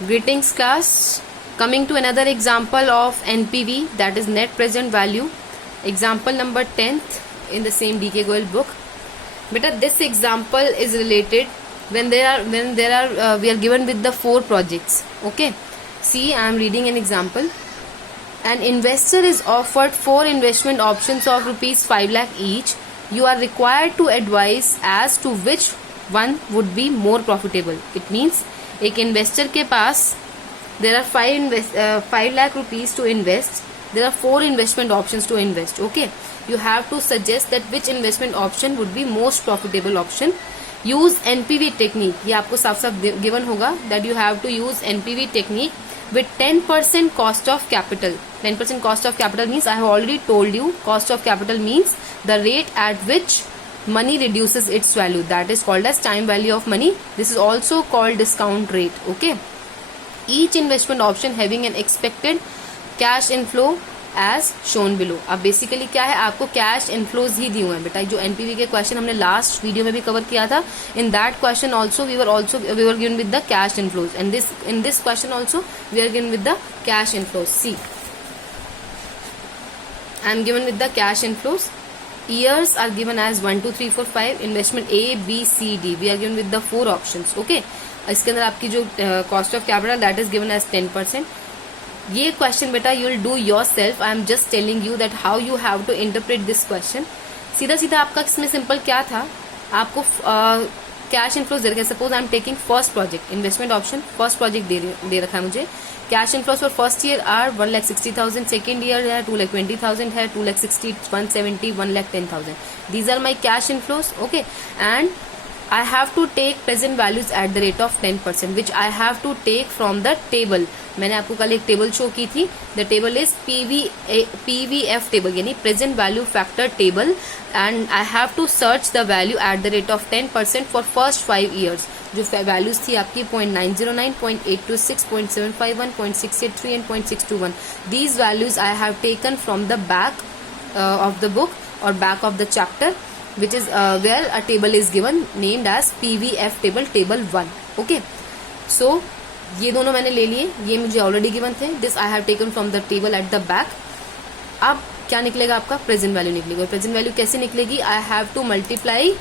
Greetings class. Coming to another example of NPV, that is net present value. Example number 10th in the same DK Goel book. Beta, this example is related when we are given with the 4 projects. Okay. See, I am reading an example. An investor is offered 4 investment options of rupees 5 lakh each. You are required to advise as to which one would be more profitable. It means एक investor के पास there are 5 lakh rupees to invest, there are 4 investment options to invest. Okay, you have to suggest that which investment option would be most profitable option. Use NPV technique. ये आपको साफ साफ given होगा that you have to use NPV technique with 10% cost of capital. 10% cost of capital means I have already told you, cost of capital means the rate at which money reduces its value. That is called as time value of money. This is also called discount rate. Okay. Each investment option having an expected cash inflow as shown below. अब basically क्या है, आपको cash inflows ही दिए हुए हैं बेटा. जो NPV के क्वेश्चन हमने लास्ट वीडियो में भी कवर किया था, in that question also we were given with the cash inflows, and in this question also we are given with the cash inflows. See, I am given with the cash inflows. Years are given as 1, 2, 3, 4, 5. Investment A, B, C, D. We are given with the 4 options. Okay. इसके अंदर आपकी जो cost of capital that is given as 10%. ये question बेटा you will do yourself. I am just telling you that how you have to interpret this question. सीधा सीधा आपका इसमें सिंपल क्या था, आपको कैश इनफ्लोज दे रखा है. Suppose I am taking first project, investment option first project दे रखा है मुझे. Cash inflows for first year are 1,60,000, second year है 2,20,000 है, 2,60,000, 170, 1,10,000. These are my cash inflows. Okay, and I have to take present values at the rate of 10%, which I have to take from the table. मैंने आपको कल एक table show की थी. The table is PVF table, यानी present value factor table, and I have to search the value at the rate of 10% for first 5 years. जो values थी आपकी 0.909, 0.826, 0.751, 0.683 and 0.621. These values I have taken from the back of the book or back of the chapter, which is where a table is given named as PVF table, table 1. Okay, so ये दोनों मैंने ले लिए, ये मुझे already given थे. This I have taken from the table eight the back. अब क्या निकलेगा, आपका प्रेजेंट वैल्यू निकलेगा. प्रेजेंट वैल्यू कैसे निकलेगी, आई have to multiply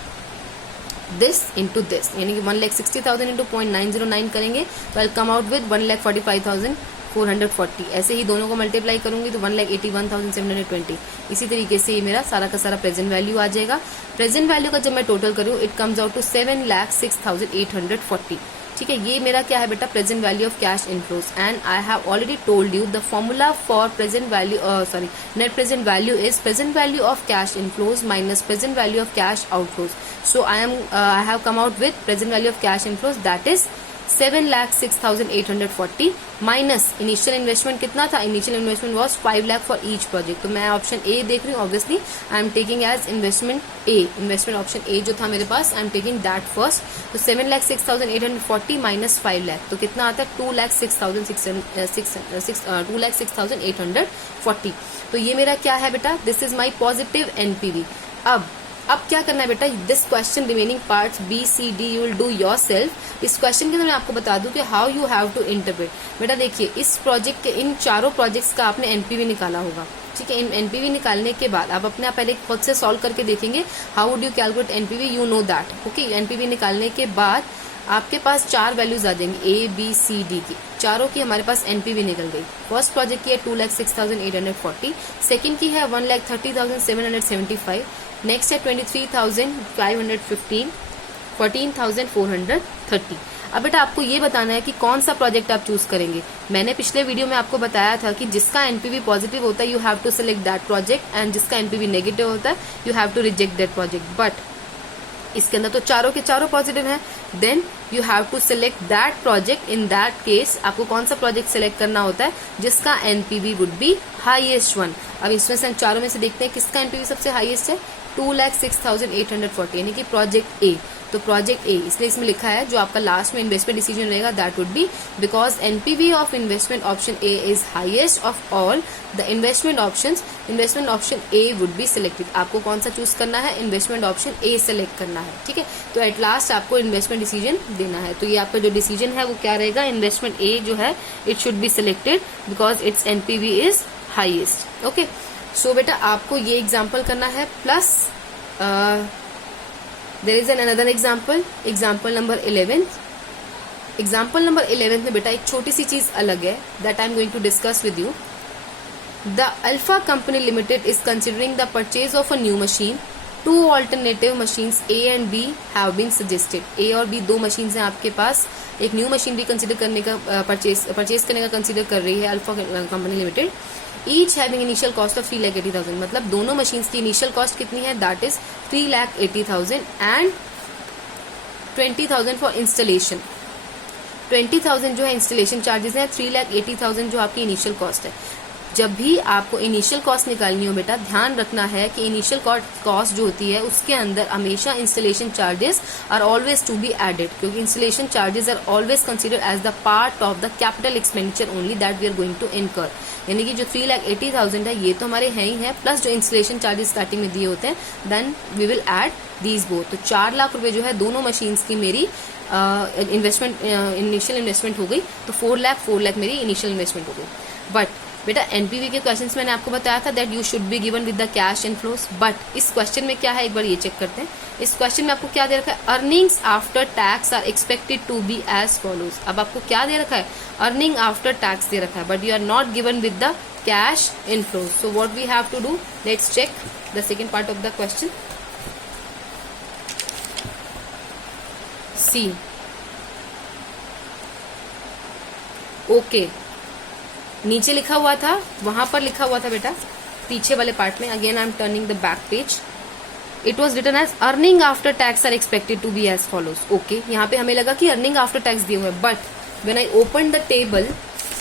this into this, यानी कि 1,60,000 इंटू 0.909 करेंगे तो आई कम आउट विद 1,45,440. ऐसे ही दोनों को मल्टीप्लाई करूंगी तो 1,81,720. इसी तरीके से ये मेरा सारा का सारा प्रेजेंट वैल्यू आ जाएगा. प्रेजेंट वैल्यू का जब मैं टोटल करूँ इट कम्स आउट टू 7,06,840. ठीक है, ये मेरा क्या है बेटा, present value of cash inflows. And I have already told you the formula for present value, sorry, net present value is present value of cash inflows minus present value of cash outflows. So I have come out with present value of cash inflows that is 7,06,840 minus initial investment कितना था. Initial investment was 5 lakh for each project. तो मैं option A देख रही हूँ. Obviously I am taking as investment A, investment option A जो था मेरे पास, I am taking that first. तो 7,06,840 माइनस 5 लाख तो कितना आता है, 2,06,840. तो ये मेरा क्या है बेटा, this is my positive NPV. अब क्या करना है बेटा, this question remaining parts B C D you will do yourself. इस क्वेश्चन के अंदर मैं आपको बता दूं कि how you have to interpret. बेटा देखिए, इस प्रोजेक्ट के इन चारों प्रोजेक्ट्स का आपने एनपीवी निकाला होगा. ठीक है, इन एनपीवी निकालने के बाद आप अपने आप पहले खुद से सॉल्व करके देखेंगे. How would you calculate NPV, you know that. Okay, NPV निकालने के बाद आपके पास 4 वैल्यूज आ जाएंगी ए बी सी डी की. चारों की हमारे पास एनपीवी निकल गई. फर्स्ट प्रोजेक्ट की है 2,06,840, सेकंड की है 1,30,775, नेक्स्ट है 23,515, 14,430. अब बेटा आपको ये बताना है कि कौन सा प्रोजेक्ट आप चूज करेंगे. मैंने पिछले वीडियो में आपको बताया था कि जिसका एनपीवी पॉजिटिव होता है you have to select that project, and जिसका एनपीवी नेगेटिव होता है you have to reject that project. But इसके अंदर तो चारों के चारों पॉजिटिव हैं. Then you have to select that project. In that case आपको कौन सा प्रोजेक्ट सिलेक्ट करना होता है जिसका NPV would be highest one. अब इसमें से चारों में से देखते हैं किसका एनपीवी सबसे हाईएस्ट है, 2,06,840, यानी कि प्रोजेक्ट ए. तो प्रोजेक्ट ए, इसलिए इसमें लिखा है जो आपका लास्ट में इन्वेस्टमेंट डिसीजन रहेगा that would be because NPV of investment option A is highest of all the investment option A would be selected. आपको कौन सा चूज करना है, इन्वेस्टमेंट ऑप्शन ए सिलेक्ट करना है, ठीक है। तो एट लास्ट आपको इन्वेस्टमेंट डिसीजन देना है, तो ये आपका जो डिसीजन है वो क्या रहेगा, इन्वेस्टमेंट ए जो है it should be selected because its NPV is highest. Okay, so बेटा आपको ये एग्जाम्पल करना है, plus there is an another example number 11। Example number 11 में बेटा एक छोटी सी चीज अलग है that I am going to discuss with you. The alpha company limited is considering the purchase of a new machine. 2 alternative machines A and B have been suggested. ए और B 2 machines हैं आपके पास, एक न्यू मशीन भी consider करने का purchase करने का consider कर रही है alpha company limited. Each having initial cost of 3,80,000, मतलब दोनों मशीन्स की इनिशियल कॉस्ट कितनी है, that is 3,80,000 and 20,000 for installation. 20,000 जो है इंस्टॉलेशन चार्जेस है, 3,80,000 जो आपकी इनिशियल कॉस्ट है। जब भी आपको इनिशियल कॉस्ट निकालनी हो बेटा, ध्यान रखना है कि इनिशियल कॉस्ट जो होती है उसके अंदर हमेशा installation charges are always to be added, क्योंकि installation charges are always consider as the part of the capital expenditure only that we are going to incur. यानी कि जो 3,80,000 है ये तो हमारे हैं ही है, प्लस जो इंस्टॉलेशन चार्जेस स्टार्टिंग में दिए होते हैं, then we will add these both. तो 4 लाख रुपए जो है दोनों मशीन्स की मेरी इन्वेस्टमेंट इनिशियल इन्वेस्टमेंट हो गई, तो 4 लाख मेरी इनिशियल इन्वेस्टमेंट हो गई। बट बेटा एनपीवी के क्वेश्चंस मैंने आपको बताया था that you should be given with the cash inflows, but इस क्वेश्चन में क्या है एक बार ये चेक करते हैं। इस क्वेश्चन में आपको क्या दे रखा है, earnings after tax are expected to be as follows. अब आपको क्या दे रखा है, अर्निंग आफ्टर टैक्स दे रखा है, but you are not given with the cash inflows. So what we have to do, let's check the second part of the question. See okay, नीचे लिखा हुआ था, वहां पर लिखा हुआ था बेटा पीछे वाले पार्ट में, again I am turning the back page, it was written as earning after tax are expected to be as follows. Okay, यहाँ पे हमें लगा कि अर्निंग आफ्टर टैक्स दिए हुए, but when I open the table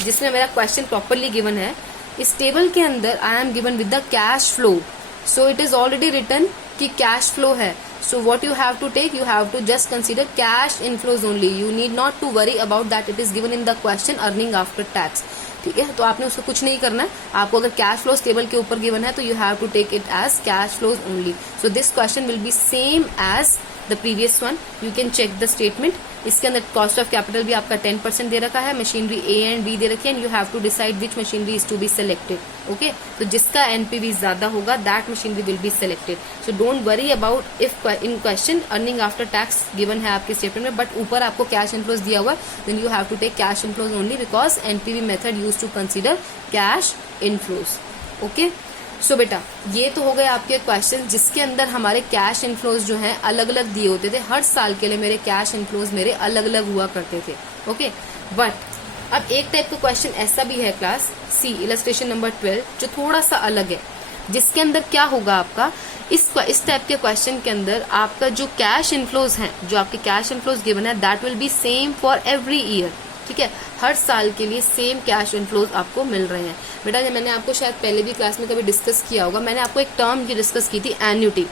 जिसमें मेरा क्वेश्चन प्रॉपरली गिवन है, इस टेबल के अंदर I am given with the cash flow, so it is already written कि कैश फ्लो है। So what you have to take, you have to just consider cash inflows only. You need not to worry about that. It is given in the question earning after tax. ठीक है, तो आपने उसको कुछ नहीं करना है। आपको अगर कैश फ्लोज टेबल के ऊपर गिवन है तो you have to take it as cash flows only. So this question will be same as the previous one. You can check the statement. इसके अंदर कॉस्ट ऑफ कैपिटल भी आपका 10% दे रखा है, मशीनरी ए एंड बी दे रखी है, and you have to decide which machinery is to be selected. Okay, तो जिसका एनपीवी ज्यादा होगा that machinery will be selected. So don't worry about if in question earning after tax given है आपके statement में, बट ऊपर आपको cash inflows दिया हुआ, then you have to take cash inflows only because NPV method use to consider cash inflows. Okay, so बेटा ये तो हो गए आपके क्वेश्चन जिसके अंदर हमारे कैश इनफ्लोज जो हैं अलग अलग दिए होते थे। हर साल के लिए मेरे कैश इनफ्लोज मेरे अलग अलग हुआ करते थे। ओके, बट अब एक टाइप का क्वेश्चन ऐसा भी है क्लास सी इलस्ट्रेशन नंबर 12 जो थोड़ा सा अलग है, जिसके अंदर क्या होगा आपका इस टाइप के क्वेश्चन के अंदर आपका जो कैश इनफ्लोज हैं, जो आपके कैश इनफ्लोज गिवन है that will be same for every year. ठीक है, हर साल के लिए सेम कैश इनफ्लोज आपको मिल रहे हैं। बेटा मैंने आपको शायद पहले भी क्लास में कभी डिस्कस किया होगा, मैंने आपको एक टर्म की डिस्कस की थी, एन्युटी।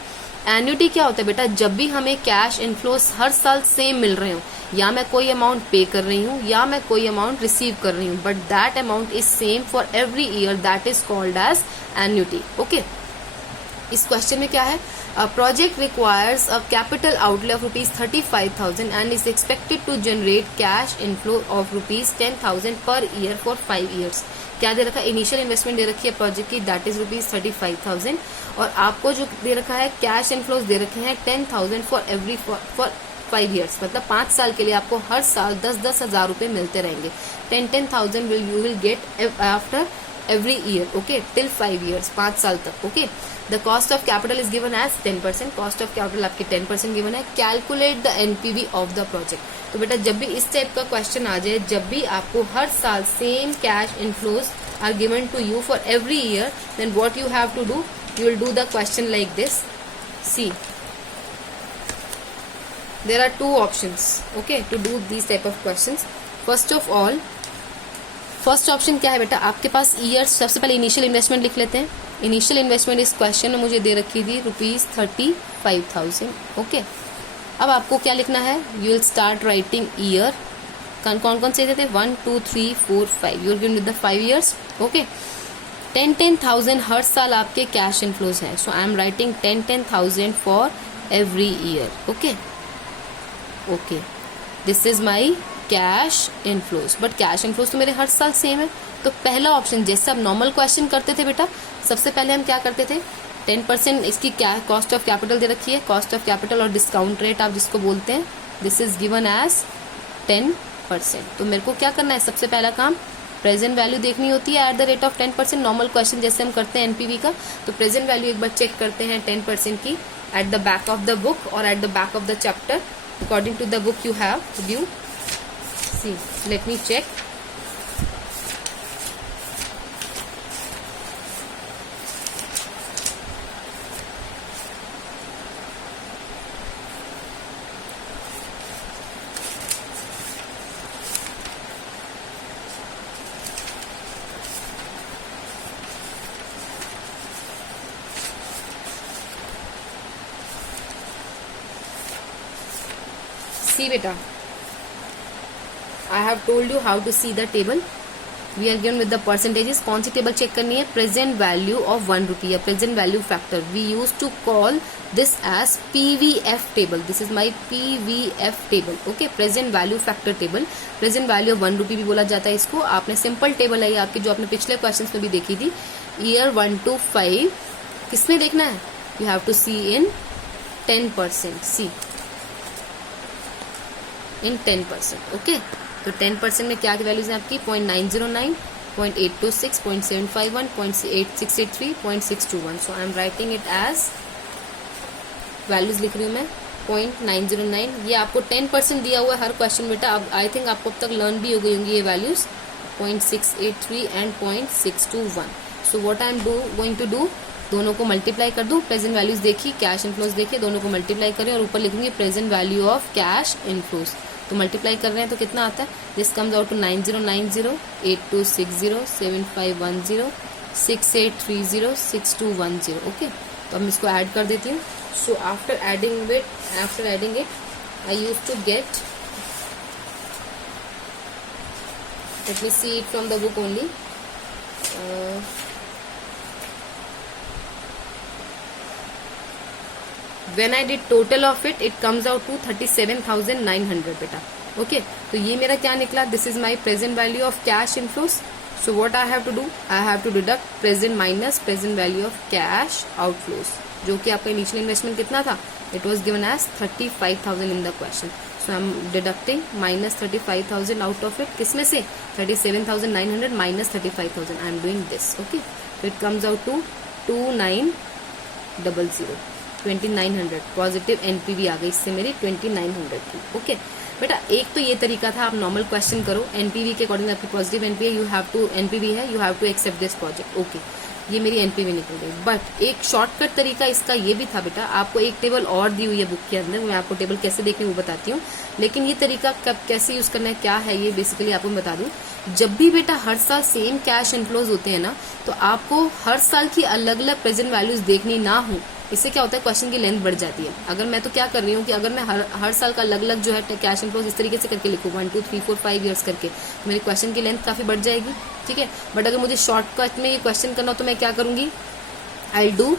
एन्युटी क्या होता है बेटा, जब भी हमें कैश इनफ्लोज हर साल सेम मिल रहे हो, या मैं कोई अमाउंट पे कर रही हूँ या मैं कोई अमाउंट रिसीव कर रही हूँ, but that amount is same for every year, that is called as annuity. Okay, इस क्वेश्चन में क्या है, a project requires a capital outlay of rupees 35,000 and is expected to generate cash inflow of rupees 10,000 per year for 5 years। क्या दे रखा है, initial investment दे रखी है प्रोजेक्ट की, दैट इज रुपीज 35,000, और आपको जो दे रखा है कैश इनफ्लोज दे रखे हैं 10,000 फॉर 5 years, मतलब 5 साल के लिए आपको हर साल 10-10 हजार रुपए मिलते रहेंगे। 10,000 you will get after every year, okay, till 5 years, 5 साल तक। Okay, the cost of capital is given as 10%, cost of capital आपकी 10% गिवन है। Calculate the NPV of the project. तो बेटा जब भी इस टाइप का क्वेश्चन आ जाए, जब भी आपको हर साल same cash inflows are given to you for every year, then what you have to do, you will do the question like this. See there are 2 options, okay, to do these type of questions. First of all, first option क्या है बेटा, आपके पास years, सबसे पहले initial investment लिख लेते हैं। Initial investment इस क्वेश्चन में मुझे दे रखी थी रुपीज 35,000। ओके, अब आपको क्या लिखना है, you will start writing year, कौन कौन से थे, 1 2 3 4 5, you will given with the 5 years, okay. 10,000 हर साल आपके कैश इनफ्लोज है, so I am writing 10,000 for every year, okay okay. This is my cash inflows, but cash inflows तो मेरे हर साल सेम है। तो पहला ऑप्शन, जैसे आप नॉर्मल क्वेश्चन करते थे बेटा, सबसे पहले हम क्या करते थे, 10% इसकी क्या कॉस्ट ऑफ कैपिटल दे रखी है, कॉस्ट ऑफ कैपिटल और डिस्काउंट रेट आप जिसको बोलते हैं, दिस इज गिवन एज 10%। तो मेरे को क्या करना है, सबसे पहला काम प्रेजेंट वैल्यू देखनी होती है at the rate of 10%। Normal question जैसे हम करते हैं एनपीवी का, तो प्रेजेंट वैल्यू एक बार चेक करते हैं 10% की at the back of the book और at the back of the chapter according to the book you have due. See, let me check. See beta, I have told you how to see the table. We are given with the percentages. कौन सी table check करनी है, present value of 1 rupee या present value factor. We use to call this as PVF table, this is my PVF table, okay, present value factor table. Present value of 1 rupee भी बोला जाता है इसको। आपने simple table है आपकी, जो आपने पिछले क्वेश्चन में भी देखी थी, ईयर 1 to 5 किसमें देखना है, you have to see in 10%, see in 10%, okay. तो 10% में क्या वैल्यूज है आपकी, 0.909, 0.826, 0.751, 0.8683, 0.621। So I am writing it as, values लिख रही हूँ मैं 0.909। ये आपको 10% दिया हुआ है हर क्वेश्चन बेटा। अब आई थिंक आपको अब तक लर्न भी हो गई होंगी ये values, 0.683 and 0.621। So what I am going to do, दोनों को मल्टीप्लाई कर दूं, प्रेजेंट वैल्यूज देखी, कैश इनफ्लोज देखे, दोनों को मल्टीप्लाई करें और ऊपर लिखूंगी present value of cash inflows. तो मल्टीप्लाई कर रहे हैं तो कितना आता है, this comes out to 9090, 8260, 7510, 6830, 6210, okay. तो अब मैं इसको ऐड कर देती हूँ। So after adding it I use to get, let me see it from the book only. When I did total of it, it comes out to 37,900 बेटा, okay. तो ये मेरा क्या निकला, this is my present value of cash inflows. So what I have to do, I have to deduct present minus present value of cash outflows, जो कि आपका initial investment कितना था, it was given as 35,000 in the question. So I am deducting minus 35,000 out of it, किसमें से 37,900 minus 35,000, I am doing this, okay. तो it comes out to 2900, 2900 positive NPV आ गई इससे मेरी 2900 की, ओके बेटा। एक तो ये तरीका था, आप नॉर्मल क्वेश्चन करो, एनपीवी के अकॉर्डिंग आपकी positive NPV, you have to NPV है, you have to accept this project, okay. ये मेरी एनपीवी निकल गई। बट एक शॉर्टकट तरीका इसका ये भी था बेटा, आपको एक टेबल और दी हुई है बुक के अंदर, मैं आपको टेबल कैसे देखनी वो बताती हूँ, लेकिन ये तरीका कब कैसे यूज करना है, क्या है ये बेसिकली आपको बता दूं। जब भी बेटा हर साल सेम कैश इनफ्लोज होते हैं ना, तो आपको हर साल की अलग अलग प्रेजेंट वैल्यूज देखनी ना हो, इससे क्या होता है, क्वेश्चन की लेंथ बढ़ जाती है। अगर मैं तो क्या कर रही हूँ कि अगर मैं हर साल का अलग अलग जो है कैश इनफ्लोज इस तरीके से करके लिखूँ 1 2 3 4 5 ईयर्स करके, तो मेरी क्वेश्चन की लेंथ काफी बढ़ जाएगी, ठीक है। बट अगर मुझे शॉर्टकट में ये क्वेश्चन करना हो तो मैं क्या करूंगी, आई डू,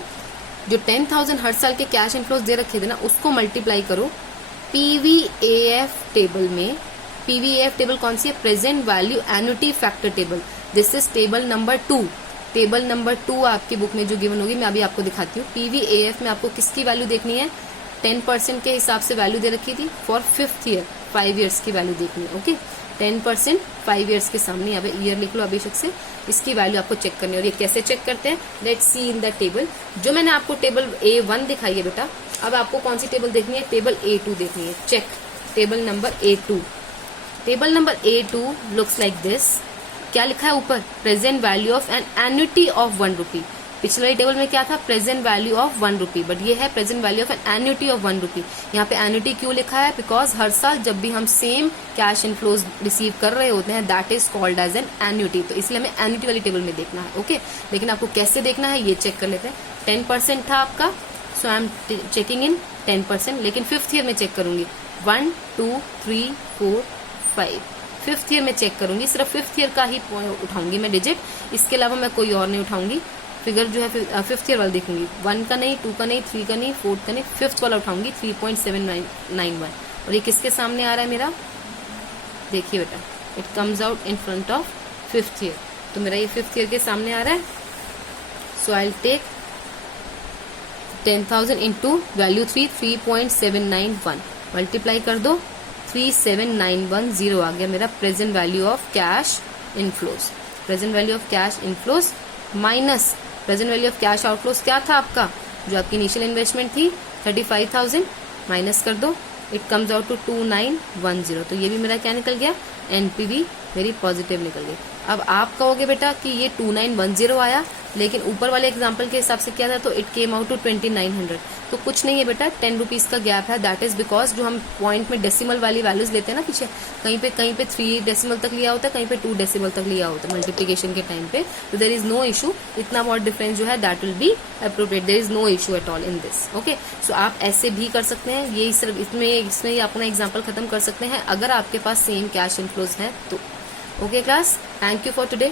जो 10,000 हर साल के कैश इनफ्लोज दे रखे थे ना, उसको मल्टीप्लाई करो PVAF टेबल में। PVAF टेबल कौन सी है, present value annuity factor table, this is table number 2। Table number 2 आपकी बुक में जो गिवन होगी, मैं अभी आपको दिखाती हूँ। PVAF में आपको किसकी वैल्यू देखनी है, 10% के हिसाब से वैल्यू दे रखी थी फॉर 5th ईयर, 5 ईयर्स की वैल्यू देखनी है, ओके। 10% 5 ईयर्स के सामने यहाँ पे ईयर लिख लो अभिषेक से, इसकी वैल्यू आपको चेक करनी है। और ये कैसे चेक करते हैं, let's see in the table. जो मैंने आपको टेबल A1 दिखाई है बेटा, अब आपको कौन सी टेबल देखनी है, टेबल A2 देखनी है। Check table number A2। Table number A2 looks like this. क्या लिखा है ऊपर, present value of an annuity of 1 rupee। पिछले वाली टेबल में क्या था, present value of 1 rupee, but ये है present value of an annuity of 1 rupee। यहाँ पे एन्युटी क्यों लिखा है, बिकॉज हर साल जब भी हम सेम कैश इनफ्लोज रिसीव कर रहे होते हैं, that is called as an annuity. तो इसलिए हमें एन्युटी वाली टेबल में देखना है, ओके। लेकिन आपको कैसे देखना है ये चेक कर लेते हैं। 10% था आपका, सो आई एम चेकिंग इन 10%, लेकिन 5th ईयर में चेक करूंगी 1 2 3 4 5, 5th ईयर में चेक करूंगी, सिर्फ 5th ईयर का ही उठाऊंगी मैं डिजिट, इसके अलावा मैं कोई और नहीं उठाऊंगी। फिगर जो है 5th ईयर वाला देखूंगी, 1 का नहीं, 2 का नहीं, 3 का नहीं, 4th का नहीं, 5th वाला उठाऊंगी 3.791। और ये किसके सामने आ रहा है मेरा, देखिए बेटा, it comes out in front of 5th year, तो मेरा ये 5th ईयर के सामने आ रहा है। So I will take 10,000 into value 3.791, multiply कर दो, 37910 आ गया मेरा present value of cash inflows. Present value of cash inflows minus present value of cash outflows क्या था आपका, जो आपकी इनिशियल इन्वेस्टमेंट थी 35,000, माइनस कर दो, इट कम्स आउट टू 2910। तो ये भी मेरा क्या निकल गया, एनपीवी मेरी पॉजिटिव निकल गई। अब आप कहोगे बेटा कि ये 2910 आया, लेकिन ऊपर वाले एग्जाम्पल के हिसाब से क्या था, तो इट केम आउट टू 2900। तो कुछ नहीं है बेटा, 10 रुपीज का गैप है, दैट इज बिकॉज जो हम पॉइंट में डेसिमल वाली वैल्यूज लेते हैं ना पीछे, कहीं पे 3 डेसिमल तक लिया होता है, कहीं पे 2 डेसिमल तक लिया होता है मल्टीप्लीकेशन के टाइम पे, तो देयर इज नो इशू, इतना बहुत डिफरेंस जो है that will be appropriate, there is no issue at all in this. Okay, so आप ऐसे भी कर सकते हैं, ये सिर्फ इसमें अपना एग्जाम्पल खत्म कर सकते हैं अगर आपके पास सेम कैश इनफ्लोज है तो। Okay class, thank you for today.